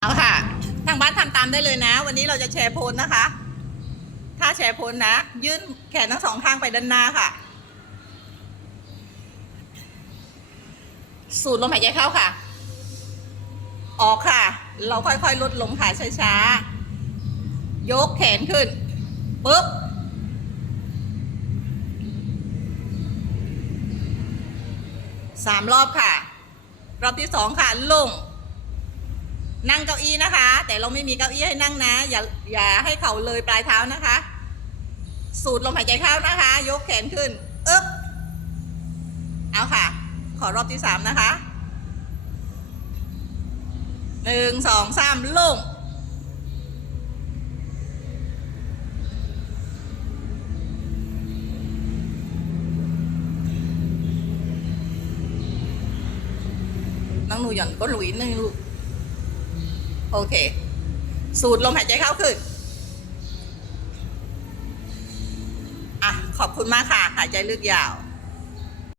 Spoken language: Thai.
เอาค่ะ ทางบ้านทำตามได้เลยนะ วันนี้เราจะแชร์โพลนะคะ ถ้าแชร์โพลนะ ยื่นแขนทั้งสองข้างไปด้านหน้าค่ะ สูดลมหายใจเข้าค่ะ ออกค่ะ เราค่อยๆลดลงค่ะช้าๆ ยกแขนขึ้นปุ๊บ สามรอบค่ะ รอบที่สองค่ะลง นั่งเก้าอี้นะคะ แต่เราไม่มีเก้าอี้ให้นั่งนะ อย่าอย่าให้เขาเลยปลายเท้านะคะ สูดลมหายใจเข้านะคะ ยกแขนขึ้นอึ๊บเอาค่ะ ขอรอบที่สามนะคะหนึ่งสองสามลงน้องหนูหย่อนก้นหลุยนึงลูก โอเค สูดลมหายใจเข้าขึ้นอะ ขอบคุณมากค่ะ หายใจลึกยาว